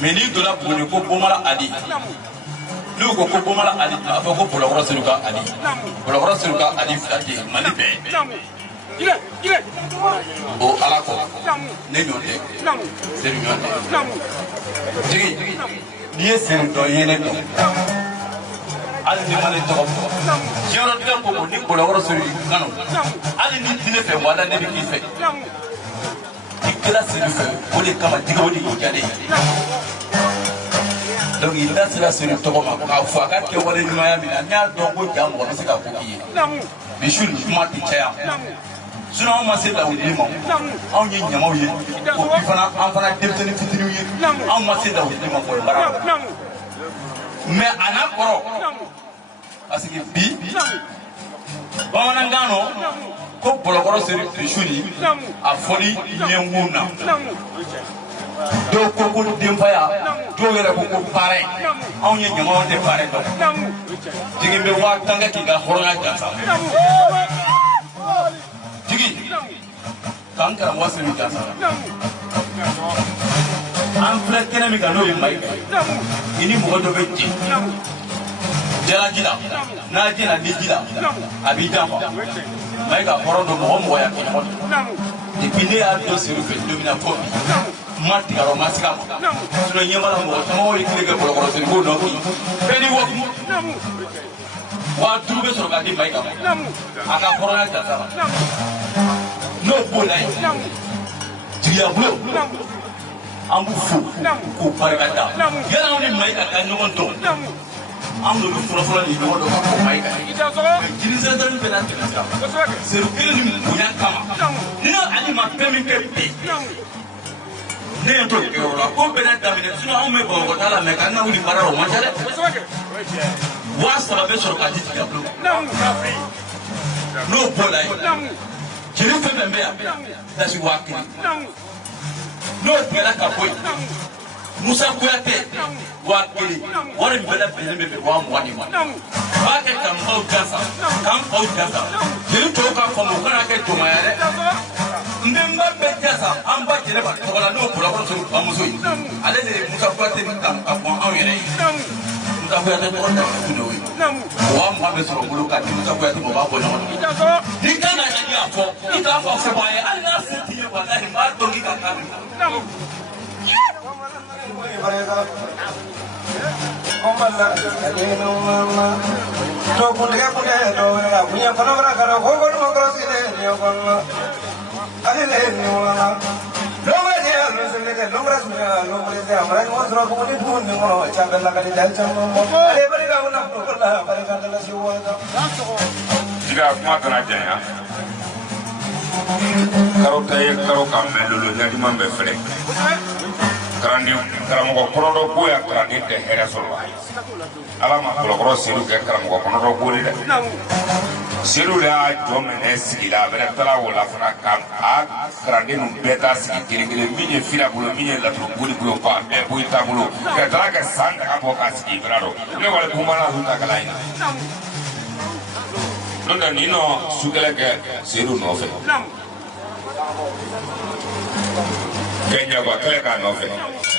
mais ni de la buguni ko bomala ali n'u ko bomala ali a fɔ ko bolokɔrɔ seruka ali bolokɔrɔ seruka ali fila tɛ mali bɛɛ o ala kɔ ne ɲɔ tɛ seri ɲɔ tɛ jigi n'i ye seri dɔ ye ne dɔn hali ni ma ne tɔgɔ fɔ diɲɛlatigɛ ko ni bolokɔrɔ seru kanu hali ni ti ne fɛ wala ne bɛ k'i fɛ i kɛra seri fɛ o de kama jigi o de y'i diya ne ye donc il da sera seri tɔgɔ ma k'a fɔ a ka kɛwale ɲumanya min na n y'a dɔn ko ja mɔgɔ bɛ se ka ko k'i ye bisu kuma tɛ caya sinon anw ma se dawudili ma anw ye ɲamaw ye o fana an fana denmisɛnnin fitininw ye anw ma se dawudili ma fɔlɔ baara mais a n'a kɔrɔ parce que bi bamanankan nɔ ko bolokɔrɔ seri bisu ni a fɔli ɲɛngun na dɔw ko ko denfaya dɔw yɛrɛ ko ko baara anw ye ɲamaw tɛ baara dɔn jigi bɛ waa tan kɛ k'i ka hɔrɔnya jansa jigi k'an karamɔgɔ seri jansa an filɛ kɛnɛ min kan n'o ye Mayiga i ni mɔgɔ dɔ bɛ jɛ jalaji la n'a jɛna ni ji la a b'i janfa Mayiga hɔrɔn don mɔgɔ y'a kɛ ɲɔgɔn ye depuis ne y'a dɔn seri fɛ don min na fɔ bi ma tigɛ ma siga ma sinon ɲɛmala mɔgɔ caman ye tile kɛ bolokɔrɔ seri ko nɔ koyi bɛɛ ni wɔku wa 5 bɛ sɔrɔ ka di Mayiga ma a ka hɔrɔnya jansa la n'o b'o la yen jigiya bolo an b'u fo k'u barikada yala anw ni Mayiga ka ɲɔgɔn dɔn anw de bɛ fɔlɔfɔlɔ ni ɲɔgɔn dɔn ka fɔ Mayiga mais jirisɛndɛni bɛna tɛmɛ sira seri kelen ni bonya kama ni ale ma fɛn min kɛ bi ne ye to kɛ o la ko bɛna daminɛ sinon anw bɛ Bamakɔta la mais k'an ka wuli baara la o man ca dɛ 3 bɛ sɔrɔ ka di jigiya bolo n'o b'o la yen jeli fɛn fɛn bɛ yan dasi 1000 n'o tigɛra ka bɔ yen Musa Kuyate 1000 wari min bɛɛ lajɛlen bɛ bɛn 20,000 ma b'a kɛ ka maaw jansa k'an faw jansa jeli tɔw ka faamu u kana kɛ jɔnmaya dɛ n bɛ n ba bɛɛ jansa an ba Jɛnɛba tɔgɔ la n'o bolokɔrɔ seri bamuso ye ale de ye Musa Kuyate min ta ka bɔ anw yɛrɛ ye Musa Kuyate tɔgɔ tɛ ku de ye 20,000 bɛ sɔrɔ bolo ka di Musa Kuyate ma o b'a bɔ ɲɔgɔn na n'i kan ka ɲani a fɔ i k'a fɔ fɔbaa ye hali n'a se t'i ye walahi n b'a dɔn k'i ka kan min fɔ jika kuma kana janya karo ta ye karo ka mɛn lolo ɲagiman bɛ filɛ karamɔgɔ kɔrɔ dɔ ko ya kalanden tɛ hɛrɛ sɔrɔ ala ma bolokɔrɔ seru kɛ karamɔgɔ kɔnɔ dɔ ko de dɛ seru de y'a jɔ minɛ sigi la a bɛna tala o la fana ka a kalanden ninnu bɛɛ ta sigi kelen kelen min ye fila bolo min ye laturu boli bolo ko a bɛɛ boyi t'a bolo ka tala kɛ san daga bɔ k'a sigi fana dɔ ne wale kunbana sun ta kalan in na n'o tɛ nin nɔ sukɛlɛ kɛ seru nɔfɛ kɛɲɛba kɛlɛ k'a nɔfɛ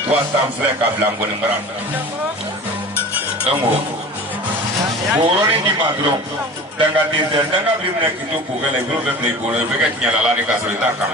1000 filɛ ka bila ngɔni mara donc o yɔrɔnin di ma dɔrɔn dangaden tɛ danga b'i minɛ k'i to kokɛ la i bolo bɛ bila i bolo i bɛ kɛ tiɲɛlala de k'a sɔrɔ i t'a kan